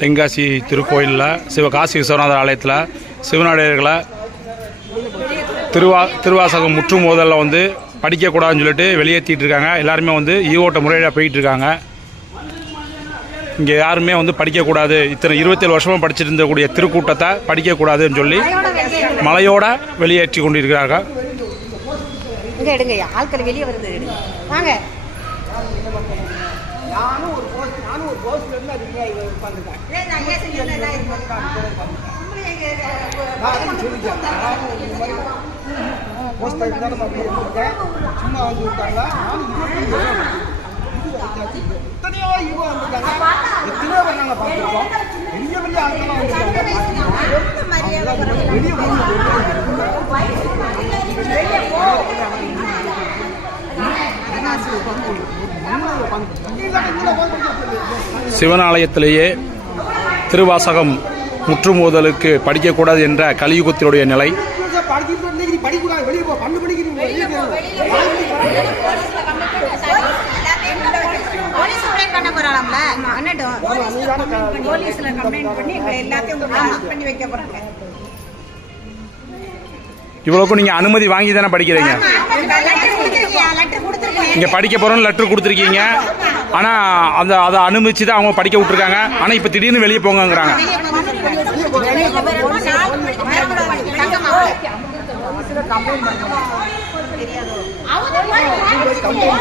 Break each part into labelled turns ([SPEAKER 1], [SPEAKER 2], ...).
[SPEAKER 1] தென்காசி திருக்கோயிலில் சிவகாசி விஸ்வநாதர் ஆலயத்தில் சிவநாடியர்களை திருவா திருவாசகம் முற்று மோதலில் வந்து படிக்கக்கூடாதுன்னு சொல்லிட்டு வெளியேற்றிட்டு இருக்காங்க. எல்லாருமே வந்து ஈவோட்ட முறையில் போயிட்டு இருக்காங்க. இங்கே யாருமே வந்து படிக்கக்கூடாது. இத்தனை இருபத்தேழு வருஷமாக படிச்சுட்டு இருந்தக்கூடிய திருக்கூட்டத்தை படிக்கக்கூடாதுன்னு சொல்லி மலையோட வெளியேற்றி கொண்டிருக்கிறார்கள்.
[SPEAKER 2] இங்க எடுங்க ஆட்கள் வெளியே வருது எடுங்க வாங்க
[SPEAKER 3] நானும் ஒரு போஸ்ட் நானும் ஒரு போஸ்ட்ல இருந்து அது. சும்மா வந்து விட்டாங்களா? நானும். எத்தனையோ ஈவோ வந்திருக்காங்க. எத்தனையோ பேர் நாங்க பார்த்திருக்கோம். பெரிய பெரிய ஆட்கள்லாம் வந்திருக்காங்க. வெளிய சிவனாலயத்திலேயே
[SPEAKER 1] சிவன் ஆலயத்திலேயே திருவாசகம் முற்றுமோதலுக்கு படிக்கக்கூடாது என்ற கலியுகத்தினுடைய நிலை.
[SPEAKER 3] படிச்சுட்டு இன்னைக்கு நீ
[SPEAKER 1] இவ்வளோக்கும் நீங்கள் அனுமதி வாங்கி தானே படிக்கிறீங்க? இங்கே படிக்க போகிறோன்னு லெட்டர் கொடுத்துருக்கீங்க. ஆனால் அந்த அதை அனுமதிச்சு தான் அவங்க படிக்க விட்ருக்காங்க ஆனால் இப்போ திடீர்னு வெளியே போங்கங்கிறாங்க.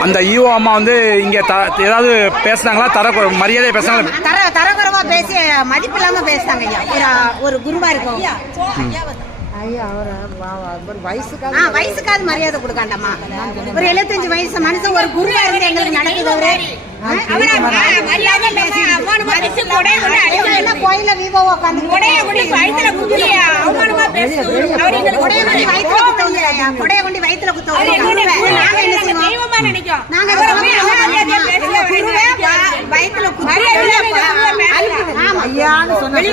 [SPEAKER 1] அந்த ஈஓ அம்மா வந்து இங்கே த ஏதாவது பேசுனாங்களா? தர மரியாதை பேசுனாங்களா?
[SPEAKER 2] தர தரகுறவா பேசி மதிப்பு இல்லாம பேசுறாங்க ஐயா. ஒரு- ஒரு குருவா இருக்கும் வயசுக்காவது மரியாதை கொடுக்காண்டம்மா. ஒரு எழுபத்தஞ்சு வயசு மனுஷன் ஒரு குருவா இருந்து எங்களுக்கு நடக்குது கோயில விவோ உட்காந்து கொடைய கொண்டு வயித்துல குத்தி அவமானமா கொடைய கொண்டு கொண்டு வயித்துல குத்தவங்க நாங்க என்ன செய்வோம்? நாங்க குருவே வயித்துல குத்தி உங்களை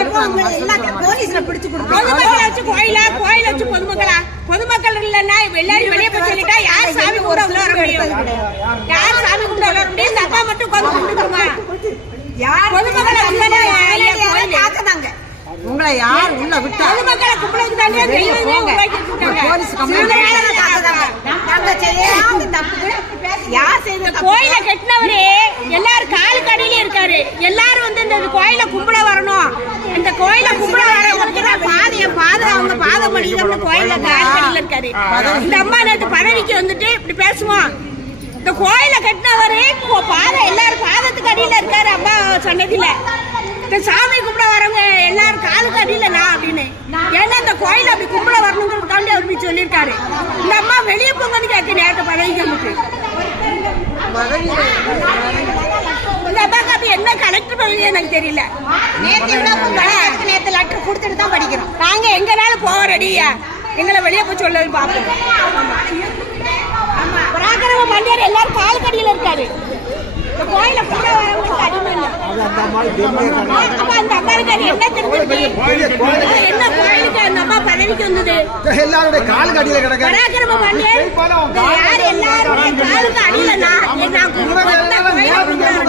[SPEAKER 2] எல்லாத்தையும் போலீஸ்ல பிடிச்சு
[SPEAKER 4] பொதுமக்களை வச்சு கோயிலா கோயில வச்சு பொதுமக்களா? பொதுமக்கள் இல்லைன்னா எல்லாரும் வெளியே போய் சொல்லிட்டா யார் சாமி கும்பிட உள்ள வர முடியும்? யார் சாமி கும்பிட உள்ள வர முடியும்? இந்த அப்பா மட்டும் உட்காந்து கும்பிட்டுருமா பொதுமக்களை ஐயா கோயில்?
[SPEAKER 2] காக்கதாங்க உங்களை யார் உள்ள விட்டா?
[SPEAKER 4] பொதுமக்களை கும்பிடுறது தானே தெய்வமே உருவாக்கி
[SPEAKER 2] யார் செய்த
[SPEAKER 4] கோயில கட்டினவரு எல்லாரும் காலுக்கு அடியில இருக்காரு. எல்லாரும் வந்து இந்த கோயில கும்பிட வரணும். இந்த கோயில கும்பிட வரவங்களுக்கு தான் பாதை என் பாதை அவங்க பாதை படிக்கிறவங்க கோயில காலுக்கு அடியில இருக்காரு. இந்த அம்மா நேற்று பதவிக்கு வந்துட்டு இப்படி பேசுவோம் இந்த கோயில கட்டினவரு பாதை எல்லாரும் பாதத்துக்கு அடியில இருக்காரு அம்மா சன்னதியில இந்த சாமி கும்பிட வரவங்க எல்லாரும் காலுக்கு அடியில நான் அப்படின்னு ஏன்னா இந்த கோயில அப்படி கும்பிட வரணுங்கிறதுக்காண்டி அவர் இப்படி சொல்லியிருக்காரு இந்த அம்மா வெளியே போங்கன்னு கேட்க நேற்று பதவிக்கு வந்துட்டு இந்த அம்மாக்கு அப்படி லெட்டர் கலெக்டர் எனக்கு தெரியல.
[SPEAKER 2] நேற்று விட நேத்து லெட்டர் கொடுத்துட்டு தான் படிக்கிறோம்.
[SPEAKER 4] நாங்க எங்கனாலும் போக ரெடியா எங்களை வெளியே போய் சொல்லு பார்ப்போம் பராக்கிரம எல்லாரும் கால் கடியில இருக்காரு. இந்த கோயில கூட வரவங்களுக்கு அடிமை இல்லை. அப்ப அந்த அம்மாவுக்கு அது என்ன தெரிஞ்சிருக்கு என்ன கோயிலுக்கு அந்த அம்மா பதவிக்கு வந்தது?
[SPEAKER 3] எல்லாருடைய காலுக்கு அடியில கிடக்க
[SPEAKER 4] பராக்கிரம யார் காலுக்கு அடியில நான்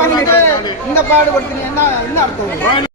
[SPEAKER 4] நான்
[SPEAKER 3] இந்த பாடுபடுத்துறீங்க என்ன என்ன அர்த்தம்?